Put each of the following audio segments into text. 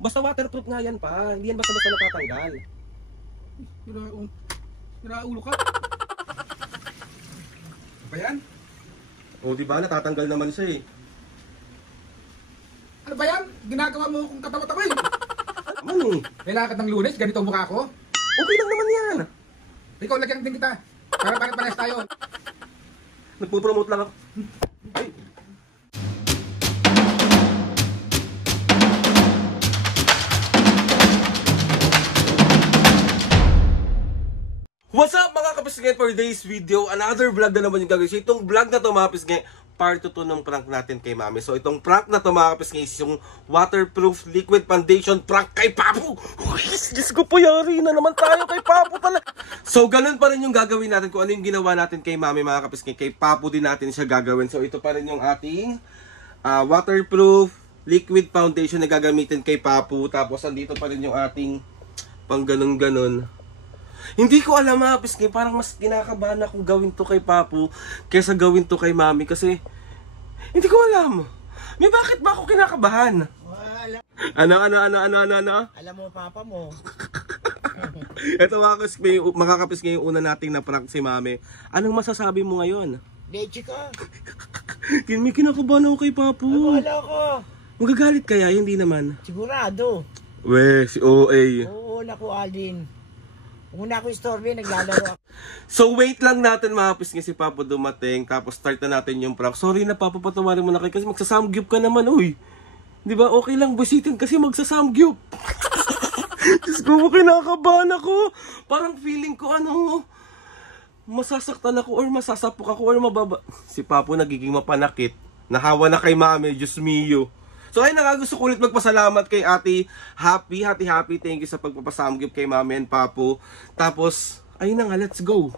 Basta waterproof nga yan pa. Hindi yan basta-basta natatanggal. Sira ulo ka. Ba yan? O diba, natatanggal naman siya eh. Ano ba yan? Ginagawa mo kung katawa-tawa eh. Ano eh? Kailangan ng Lunes, ganito ang mukha ko. Okay lang naman yan. Ikaw, lagyan din kita. Para pares tayo. Nagpo-promote lang ako. Ay. What's up mga kapisngay, for today's video, another vlog na naman yung gagawin. So itong vlog na to mga kapisngay, part 2 ng prank natin kay Mami. So itong prank na to mga kapisngay, yung waterproof liquid foundation prank kay Papu. Diyos ko po, yari na naman tayo kay Papu pala. So ganun pa rin yung gagawin natin kung ano yung ginawa natin kay Mami mga kapisngay. Kay Papu din natin siya gagawin. So ito pa rin yung ating waterproof liquid foundation na gagamitin kay Papu. Tapos andito pa rin yung ating pang ganun-ganun. Hindi ko alam mga kapisngay, parang mas kinakabahan akong gawin to kay Papu kaysa gawin to kay Mami kasi hindi ko alam. May bakit ba ako kinakabahan? Ano? Alam mo, papa mo. Ito mga kapisngay, yung una nating na-prank si Mami. Anong masasabi mo ngayon? Leche ka. May kinakabahan ako kay Papu. Wala ko. Magagalit kaya? Hindi naman. Sigurado. We, si OA. Oo, naku Alvin. Una ako istorbe, naglalaro ako. So wait lang natin mga kapisngay, si Papu dumating. Tapos start na natin yung prank. Sorry na Papu, patawarin mo na kayo kasi magsasamgyup ka naman, uy. Di ba? Okay lang busitin kasi magsasamgyup. Diyos ko, kinakabahan ako. Parang feeling ko masasaktan ako or masasapok ako or mababa. Si Papu nagiging mapanakit. Nahawa na kay Mami, Diyos mio. So ayun na, gusto ko ulit magpasalamat kay Ate Happy. Thank you sa pagpapasamgyup kay Mami and Papu. Tapos, ayun na nga, let's go.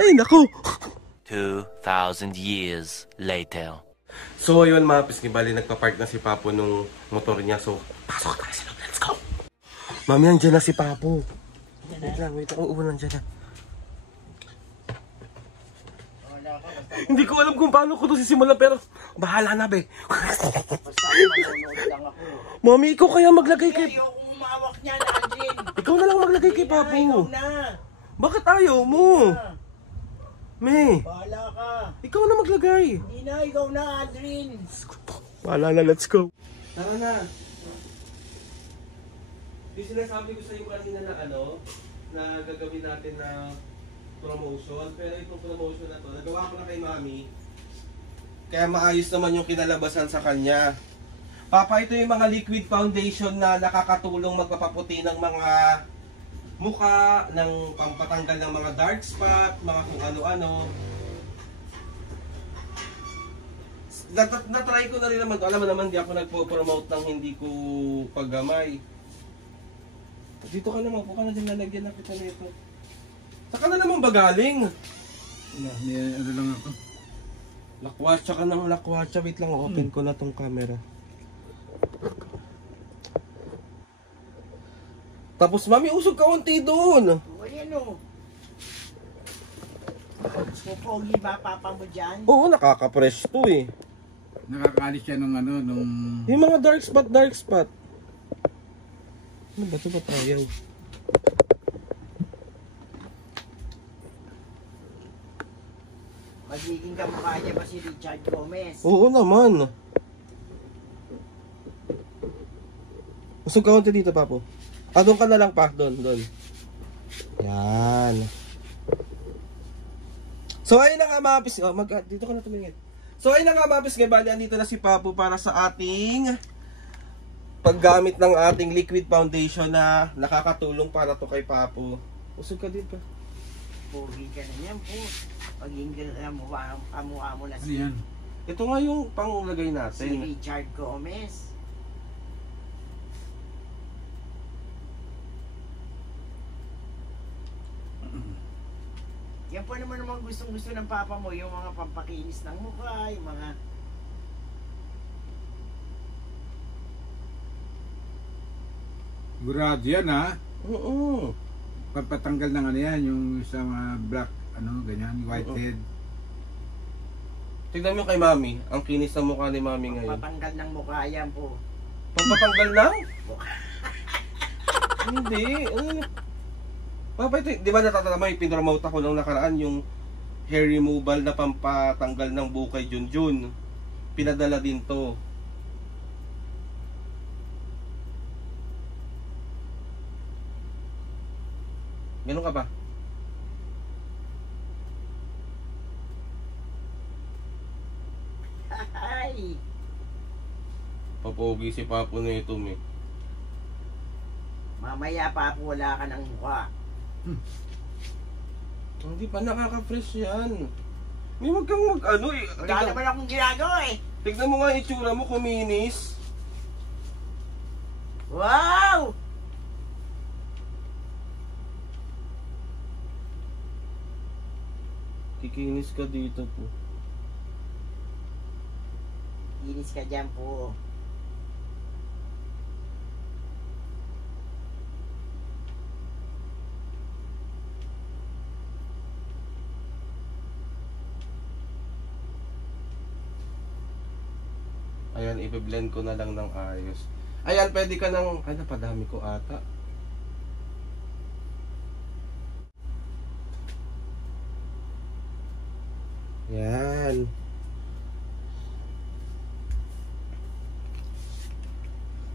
Ay, naku. 2,000 years later. So ayun mga kapisngay, bali nagpa-park na si Papu nung motor niya. So, pasok tayo sa loob, let's go. Mami, andyan na si Papu. Wait lang, nandiyan na. Hindi ko alam kung paano ko ito sisimulan pero bahala na be. Mami, ikaw kaya maglagay kay... Ayokong umawak niya na, Aldrin. Ikaw na lang maglagay kay Papu. Ikaw na. Bakit ayaw mo? Me, Bahala ka. ikaw na maglagay. Hindi na, ikaw na, Aldrin. Bahala na, let's go. Tara na. Yung sinasabi ko sa iyo kanina na gagawin natin na promotion, pero itong promotion na to, nagawa ko na kay Mami. Kaya maayos naman yung kinalabasan sa kanya. Papa, ito yung mga liquid foundation na nakakatulong magpapaputi ng mga mukha, ng pampatanggal ng mga dark spot, mga kung ano-ano. Natry ko na rin naman to. Alam mo naman, di ako nagpo-promote ng hindi ko paggamay. Dito ka naman, kung ka na din lalagyan na kita nito. Saka na naman ba galing? Ano lang ako. Lakwatsa ka ng lakwatsa. Wait lang, open ko na tong camera. Tapos Mami, usog ka unti doon. O yan o. Pogi ba papa mo dyan? Oo, nakaka-fresh to eh. Nakakalis siya nung Yung mga dark spot. Ano ba ito ba tayo? Magiging kamukha niya ba si Richard Gomez? Oo naman. Usog ka unti dito, Papu. Doon ka na lang pa. Doon. Yan. So ayun na nga mga kapisngay. Dito ka na tumingin. So ayun na nga mga kapisngay. Bali, andito na si Papu para sa ating paggamit ng ating liquid foundation na nakakatulong para to kay Papu. Usog ka dito. Pogi ka na yan po. Magiging kamukha mo na ano yan? Ito nga yung panglagay si natin. Richard Gomez. Yan po naman gustong-gusto ng papa mo, yung mga pampakinis ng mukha, yung mga... Sigurado yan ha. Oo. Papatanggal ng yan, yung sa mga black, ganyan, whitehead. Tignan mo kay Mami, ang kinis ng mukha ni Mami ngayon. Patanggal ng mukha yan po. Pampatanggal lang? Hindi. Papa, ito, di ba natatama yung pinromote ako nung nakaraan yung hair removal na pampatanggal ng bukay Junjun. Pinadala din to. Ganun ka ba? Ay! Papogi si Papo na ito, eh. Mamaya pa po wala ka ng mukha. Hindi pa nakaka-fresh yan. May wag kang mag-ano eh. Wala naman akong ginagawa eh. Tignan mo nga yung itsura mo, kuminis. Wow! Kikinis ka dito po. Inis ka dyan po. Ayan, ibe-blend ko na lang ng ayos. Ayan, pwede ka nang... Ay, napadami ko ata. Yan.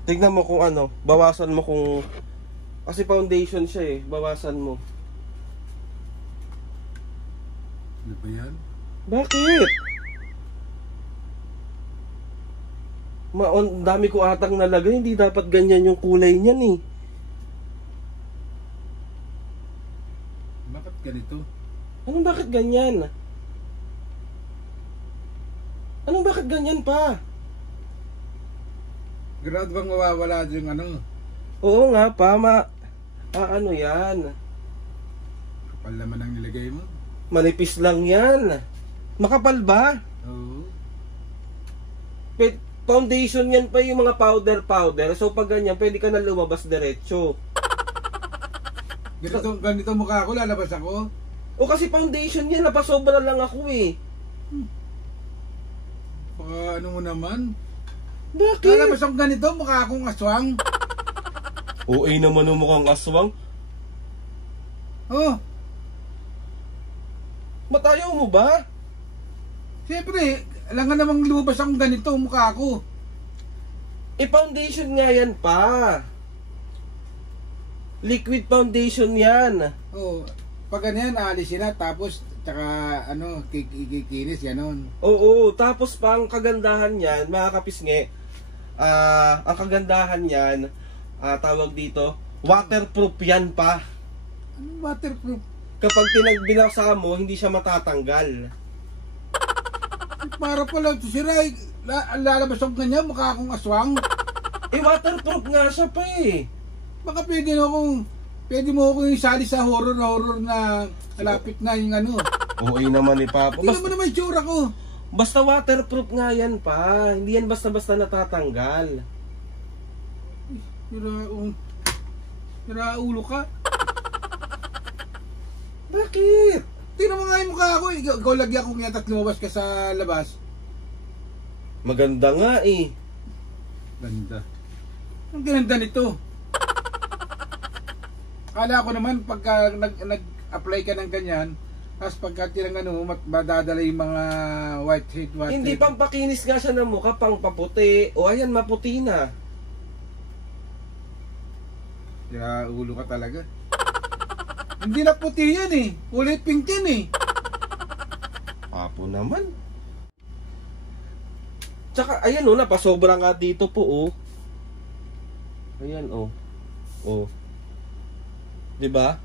Tignan mo kung ano, bawasan mo kung... Kasi foundation siya eh, bawasan mo. Ano ba yan? Bakit? Dami ko atang nalagay, hindi dapat ganyan yung kulay niyan eh. Bakit ganito? Anong bakit ganyan? Anong bakit ganyan pa? Ground bang mawawala yung ano? Oo nga pa, ano yan? Kapal naman ang nilagay mo. Manipis lang yan. Makapal ba? Oo. Foundation yan pa yung mga powder. So pag ganyan, pwede ka na lumabas diretso. Ganito mukha ako, lalabas ako. O kasi foundation yan, napasobra lang ako eh. Baka ano mo naman? Bakit? Lalabas ako ganito, mukha akong aswang. OA naman ang mukhang aswang. Oh, Matayaw mo ba? siyempre, alam nga namang lumabas akong ganito, mukha ako. Foundation nga yan pa. Liquid foundation yan. Oh, pag ganyan, aalisin na, tapos, tsaka, ano, kikinis, ganon. Oo, tapos pa ang kagandahan yan, mga kapisngi, ang kagandahan yan, tawag dito, waterproof yan pa. Anong waterproof? Kapag binasa mo, hindi siya matatanggal. Para pala, siray, lalabas akong ganyan, mukha akong aswang. Waterproof nga siya pa eh. Baka pwede mo akong isali sa horror na malapit na yung ano. OA naman ni Papa. Tingnan mo naman yung tsura ko. Basta waterproof nga yan pa. Hindi yan basta-basta natatanggal. Ulo ka. Bakit? Tingnan mo nga yung mukha ko. Ikaw lagi akong yatat lumabas ka sa labas. Maganda nga eh. Ganda. Ang ganda nito. Akala ko naman pagka nag-apply ka ng ganyan, tapos pagka tinang ano, madadala yung mga whitehead. Hindi pampakinis nga siya ng mukha, pang paputi. O ayan, maputi na. Kaya ulo ka talaga. Hindi na puti yan eh. Kulay pink yan eh. Papo naman. Tsaka, ayan o, napasobra nga dito po o. Ayan o. O. Diba?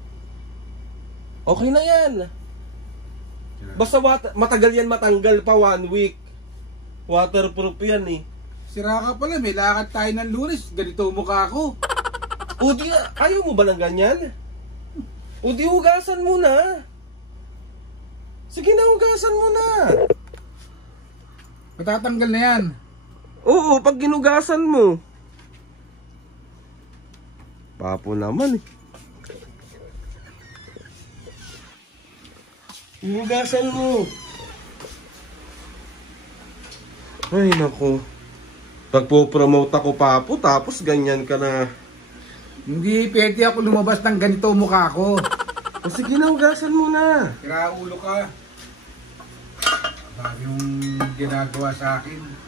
Okay na yan. Basta matagal yan matanggal pa 1 week. Waterproof yan eh. Sira ka pala, may lakad tayo ng Lunes. Ganito mukha ako. O di, ayaw mo ba ng ganyan? O di, hugasan mo na. Sige na, hugasan mo na. Matatanggal na yan. Oo, pag ginugasan mo. Papo naman eh. Hugasan mo. Ay, naku. Nagpo-promote ako, Papo, tapos ganyan ka na. Hindi pwede ako lumabas ng ganito mukha ko. O sige na, hugasan mo na. Sira ulo ka. Ano yung ginagawa sa akin?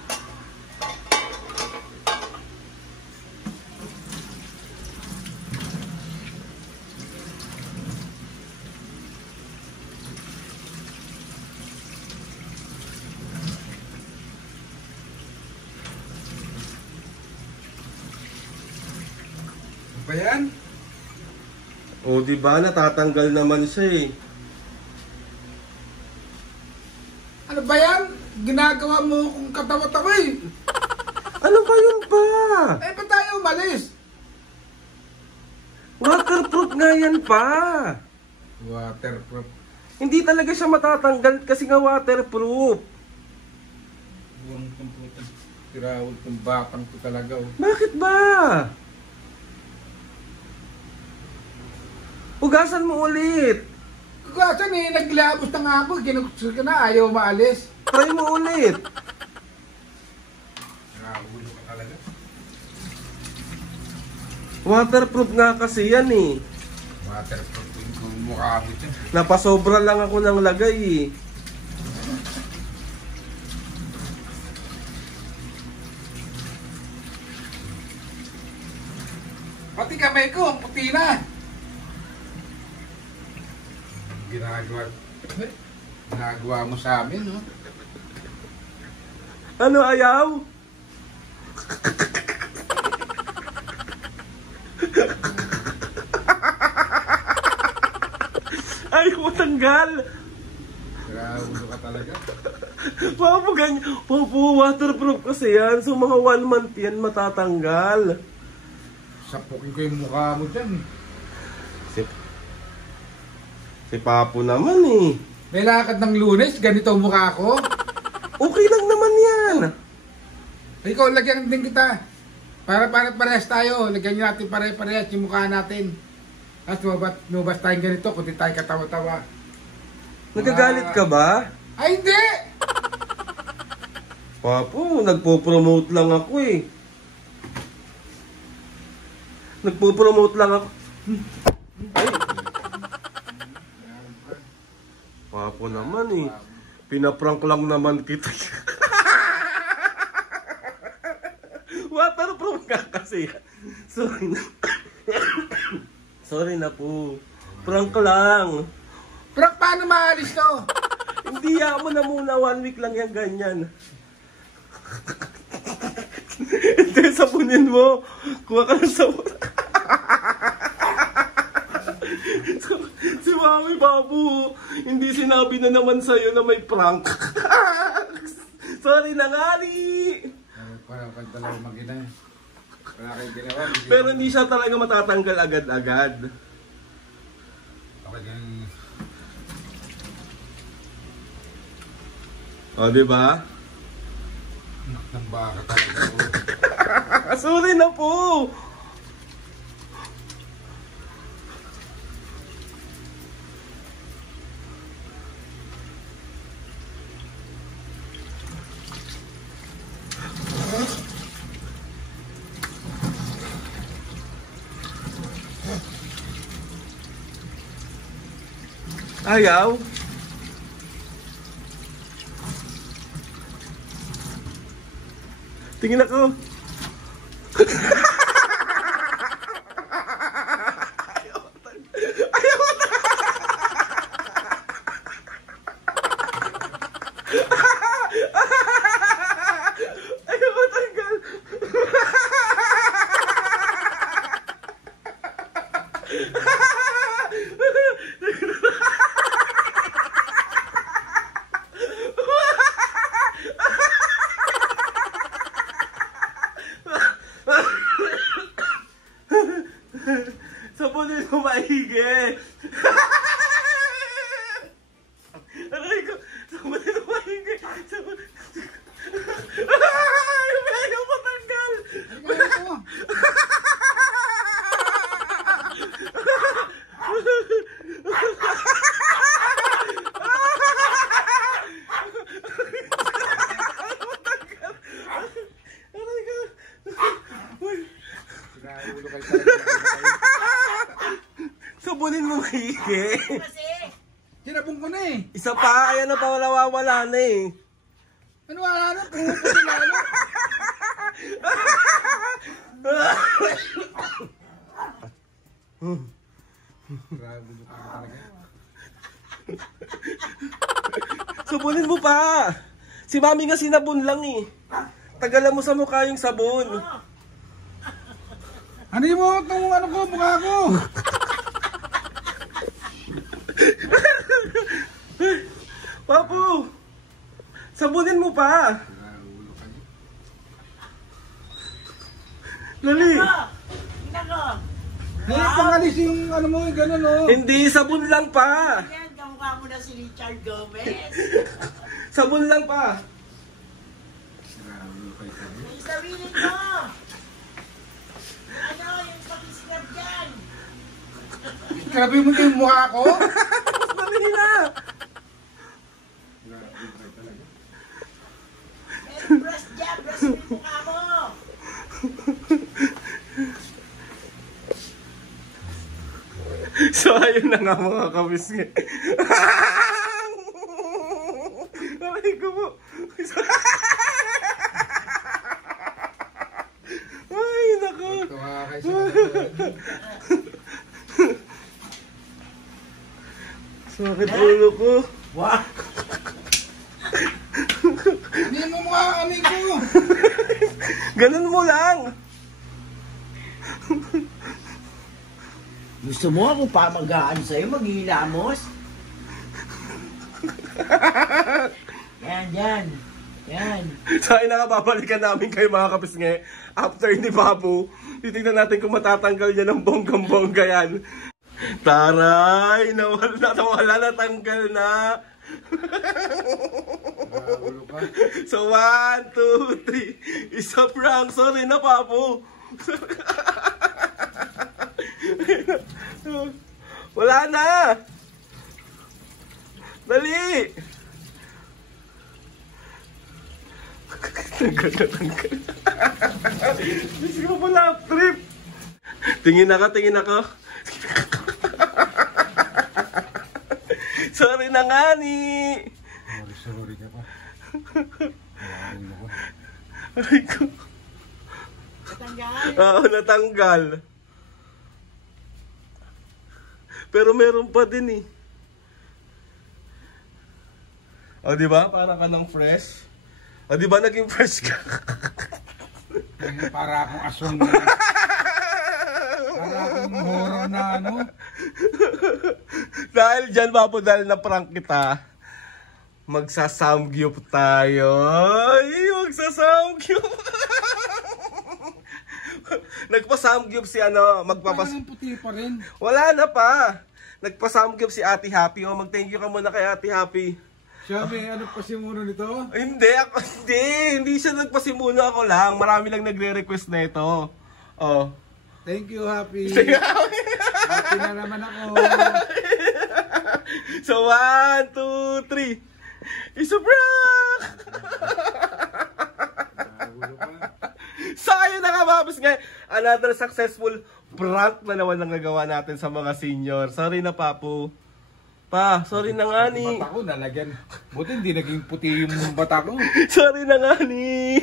Ano ba yan? O di ba natatanggal naman siya eh. Ano ba yan? Ginagawa mo kung katawa-tawa eh. Ano ba yun pa? Eh, ba't tayo umalis? Waterproof nga yan pa. Waterproof. Hindi talaga siya matatanggal kasi nga waterproof. Buwang komputer. Tirawal kong batang to talaga. Oh. Bakit ba? Hugasan mo ulit. Kagasan eh, naglabos na nga ako. Ginugusto ka na, ayaw maalis. Try mo ulit. Nakaulo ka talaga. Waterproof nga kasi yan eh. Waterproof yung mukha mo dyan. Napasobra lang ako ng lagay eh. Pati kamay ko, ang puti na. Ginagawa mo sa amin, no? Ano, ayaw? Ayaw matanggal. Tirawal ka talaga. Papo, ganyan. Papo, waterproof kasi yan. So mga 1 month yan matatanggal. Sapukin ko yung mukha mo dyan. Si Papo naman eh. May lakad ng Lunes, ganito ang mukha ko. Okay lang naman yan. Ikaw, lagyan din kita. Para parehas tayo. Lagyan natin pare-parehas yung mukha natin. At lumabas tayong ganito kung di tayo katawa-tawa. Nagagalit ka ba? Ay, hindi! Papo, nagpo-promote lang ako eh. Nagpo-promote lang ako. Ay. Papo naman eh. Pinaprank lang naman kita. Waterproof ka kasi. Sorry na. Sorry na po. Prank lang. Pero paano maalis to? Hindi mo na muna 1 week lang yan ganyan. Hindi, sabunin mo. Kuha ka ng sabon. Si Mami Babu, hindi sinabi na naman sa'yo na may prank. Sorry na nga, Li. Parang dalawa mag-ina. Wala kayong ginawa. Pero hindi siya talaga matatanggal agad-agad. Okay yan. O, diba? Anak ng baka talaga. Sorry na po. Ayaw. Tingin ako. Ayaw matanggal. Sabunin mo maigi. Aray ko. Sabunin mo maigi. Ayaw matanggal. Ito. Aray ko. Ulo kayo talaga. Sabunin mo maigi. Kasi, Tinabong ko na eh. Isa pa, ayan na pa wala na eh. Ano wala na? Pumuputi lalo. Grabe mo talaga. Sabunin mo pa. Si mami nga sinabon lang eh. Tagalan mo sa mukha yung sabon. Ano yung mo itong ano ko, mukha ko? Papu! Sabunin mo pa. Lali. nako. Pangalis yung ano mo, gano'n oh. Hindi, sabon lang pa. Yan, kamukha mo na si Richard Gomez. Sabon lang pa. May sabihin mo. Ano, yung pag-scrub dyan. Grabe mo yung mukha ko. Dali na. May brush dyan, brush mo yung mukha mo. So ayun na nga mga kabisngi. Aray ko po. Ay nako. Sakit ulo ko. Wow. Hindi mo mukha kami ko. Ganun mo lang. Gusto mo ako pa mag-aan sa'yo, maghihilamos? Yan, yan. Yan. So ayun na nga, babalikan namin kayo mga kapisngi. After ni Papu, titignan natin kung matatanggal niya ng bonggang-bongga yan. Taray! Nawala, natanggal na. So 1, 2, 3. Isa prank. Sorry na, Papu. Wala na. Dali. Tanggal. Sige mo pala, trip. Tingin ako. Sorry na nga ni. Sorry ka pa. Aray ko. Natanggal. Oo, natanggal. Pero meron pa din eh. O, di ba? Para ka ng fresh. O, di ba naging fresh ka? Para akong asong na. Para akong horror na ano. Dahil dyan, Papu, dahil na-prank kita, magsasamgyup tayo. Ay, magsasamgyup. Nagpasamgyup si ano, Parang puti pa rin. Wala na pa. Nagpasamgyup si Ate Happy. O, mag-thank you ka muna kay Ate Happy. Siya may ano pa simuno nito? Hindi, hindi siya nagpasimuno, ako lang. Marami lang nagre-request na ito. Oh. Thank you, Happy. Happy na naman ako. So 1, 2, 3. It's a prank! So ayun na nga mga bisngi, another successful prank na naman ang nagawa natin sa mga senior. Sorry na, Papu. Pa, sorry na nga ni. Bata ko nalagyan. Buti hindi naging puti yung bata ko. Sorry na nga ni.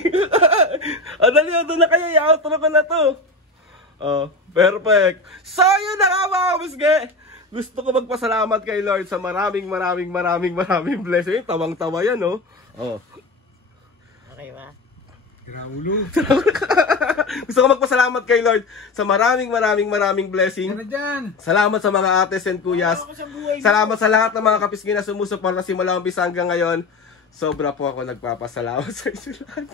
Dali, doon na kayo. I-outro ko na to. Oh, perfect. So yun na nga mga bisngi. Gusto ko magpasalamat kay Lord sa maraming blessing. Tawang-tawa yan, oh. Oh. Okay ba? Graulo. Gusto ko magpasalamat kay Lord sa maraming blessing. Yan na dyan. Salamat sa mga ates and kuyas. Salamat sa lahat ng mga kapisngi na sumusuporta simula umpisa hanggang ngayon. Sobra po ako nagpapasalamat sa inyo lahat.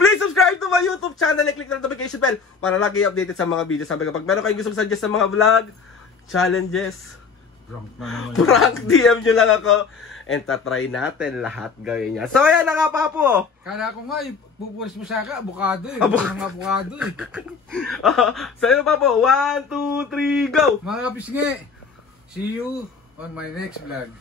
Please subscribe to my YouTube channel and click the notification bell para lagi updated sa mga videos. Sabi kapag meron kayong gustong suggest sa mga vlog, challenges, prank, DM nyo lang ako. And tatry natin lahat gawin niya. So ayan na nga, Papu. Kala ko nga, pupulis mo sa ka, abukado eh. Buto ng abukado eh. So ayan, Papu. 1, 2, 3, go! Mga kapisngi, see you on my next vlog.